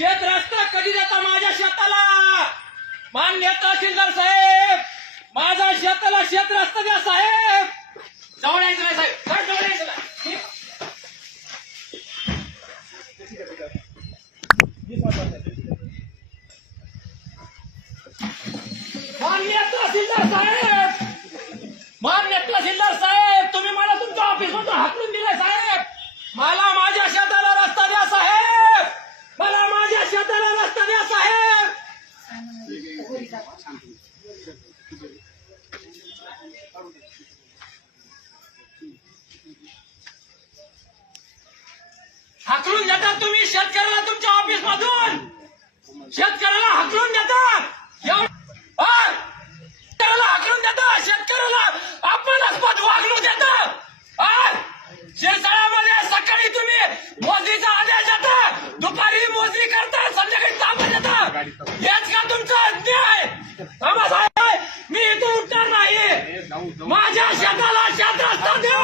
शेत रस्ता कधी देता माझ्या शेताला? मान्य तहसीलदार साहेब, माझा शेताला शेत रस्ता द्या साहेब. जवळ यायचं नाही साहेब, जवळ यायचं नाही. मान्य तहसीलदार साहेब, मान्य तहसीलदार साहेब, तुम्ही मला तुमच्या ऑफिसमधून हाकलून दिले साहेब. मला माझ्या शेताला रस्ता द्या साहेब, मला माझ्या शेताला रस्ता द्या साहेब. हाकलून देतात तुम्ही शेतकऱ्याला तुमच्या ऑफिस मधून, शेतकऱ्याला हाकलून देतात. शेतकऱ्याला हाकलून देतात, शेतकऱ्याला अपमानास्पद वागणूक देतात. शिरसाळ्यामध्ये सकाळी तुम्ही मोजणीचा आदेश देता, दुपारी मोजणी करता, संध्याकाळी ताबा देता. हेच का तुमचा अन्याय? थांबा साहेब, मी इथून उठणार नाही. माझ्या शेताला शेत रस्ता द्या,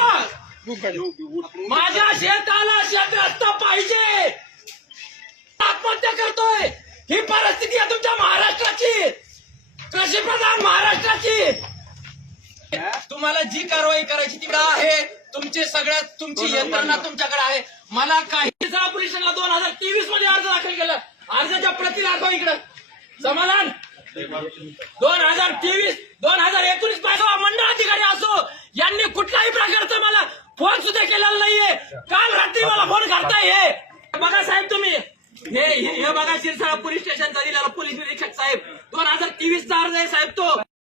माझ्या शेताला शेत रस्ता पाहिजे. आत्महत्या करतोय, ही परिस्थिती आहे तुमच्या महाराष्ट्राची, कृषीप्रधान महाराष्ट्राची. तुम्हाला जी कारवाई करायची तिकडे आहे, तुमची यंत्रणा तुमच्याकडे आहे. मला काही पोलीस स्टेशनला 2023 मध्ये अर्ज दाखल केला, अर्जाच्या प्रती दाखवा इकडं. समाधान 2023 2019 पासून मंडळ अधिकारी असो, यांनी कुठल्याही प्रकारचा मला फोन सुद्धा केलेला नाहीये. काल रात्री मला फोन करताय. हे बघा साहेब, तुम्ही हे बघा शिरसाळा पोलीस